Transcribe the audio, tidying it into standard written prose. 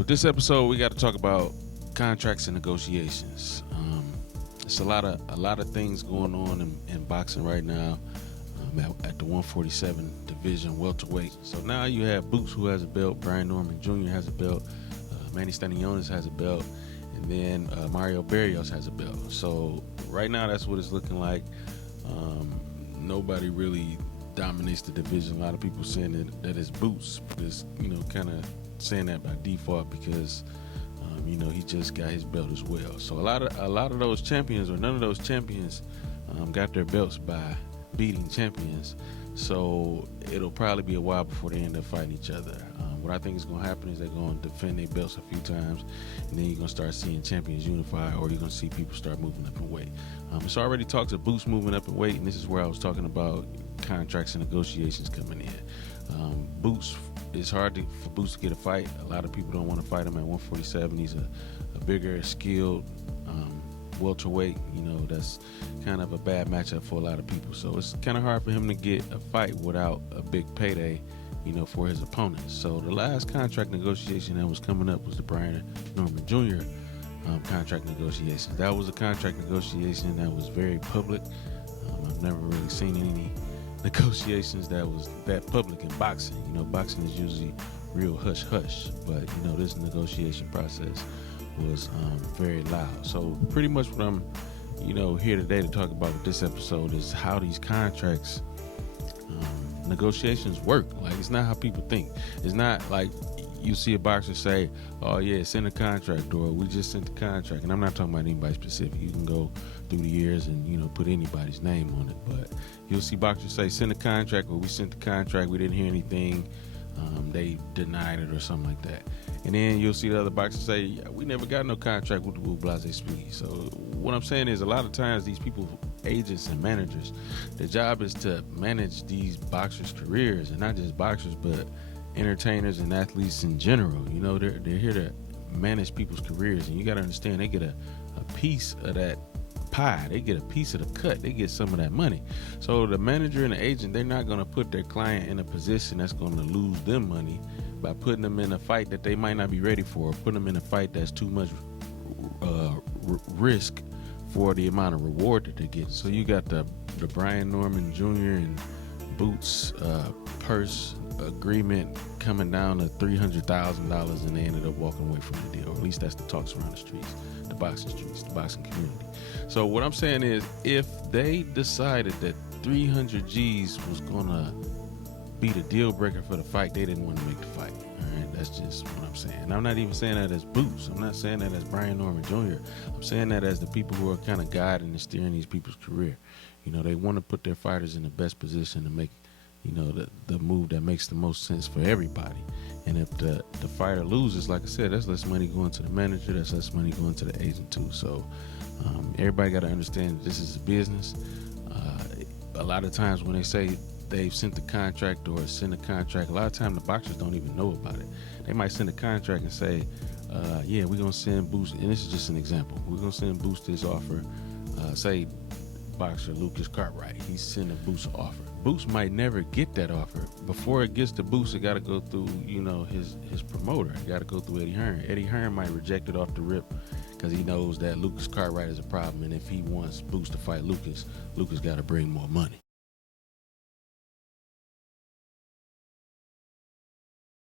With this episode, we got to talk about contracts and negotiations. It's a lot of things going on in boxing right now at the 147 division welterweight. So now you have Boots, who has a belt, Brian Norman Jr. has a belt, Manny Stanionis has a belt, and then Mario Barrios has a belt. So right now that's what it's looking like. Nobody really dominates the division. A lot of people saying that it's Boots, but it's kind of saying that by default because he just got his belt as well. So a lot of those champions, or none of those champions, got their belts by beating champions. So it'll probably be a while before they end up fighting each other. What I think is going to happen is they're going to defend their belts a few times, and then you're going to start seeing champions unify, or you're going to see people start moving up in weight. It's already talks of Boots moving up in weight, and this is where I was talking about contracts and negotiations coming in. Boots, it's hard for Boots to get a fight. A lot of people don't want to fight him at 147. He's a bigger, skilled welterweight. That's kind of a bad matchup for a lot of people. So it's kind of hard for him to get a fight without a big payday, for his opponents. So the last contract negotiation that was coming up was the Brian Norman Jr. Contract negotiations. That was a contract negotiation that was very public. I've never really seen any negotiations that was that public in boxing. Boxing is usually real hush-hush, but this negotiation process was very loud. So pretty much what I'm here today to talk about with this episode is how these contracts negotiations work. Like, it's not how people think. It's not like you see a boxer say, oh yeah, send a contract, or we just sent the contract. And I'm not talking about anybody specific. You can go through the years and put anybody's name on it, but you'll see boxers say, send a contract, or we sent the contract, we didn't hear anything, they denied it or something like that. And then you'll see the other boxers say, yeah, we never got no contract with the Blue Blase Speedy. So what I'm saying is, a lot of times these people, agents and managers, their job is to manage these boxers' careers, and not just boxers, but entertainers and athletes in general. They're here to manage people's careers, and you got to understand, they get a piece of that pie. They get a piece of the cut. They get some of that money. So the manager and the agent, they're not going to put their client in a position that's going to lose them money by putting them in a fight that they might not be ready for, or putting them in a fight that's too much risk for the amount of reward that they get. So you got the Brian Norman Jr. and Boots purse agreement coming down to $300,000, and they ended up walking away from the deal. Or at least that's the talks around the streets, the boxing community. So what I'm saying is, if they decided that 300 G's was gonna be the deal breaker for the fight, they didn't want to make the fight. All right, that's just what I'm saying. And I'm not even saying that as Boots. I'm not saying that as Brian Norman Jr. I'm saying that as the people who are kind of guiding and steering these people's career. They want to put their fighters in the best position to make the move that makes the most sense for everybody. And if the fighter loses, like I said, that's less money going to the manager, that's less money going to the agent too. So everybody got to understand that this is a business. A lot of times when they say they've sent the contract or send a contract, a lot of times the boxers don't even know about it. They might send a contract and say, yeah, we're going to send Boost, and this is just an example, we're going to send Boost this offer. Say boxer Lucas Cartwright, he's sending Boost an offer. Boost might never get that offer. Before it gets to Boost, it got to go through his promoter. It got to go through Eddie Hearn. Eddie Hearn might reject it off the rip because he knows that Lucas Cartwright is a problem, and if he wants Boost to fight Lucas got to bring more money.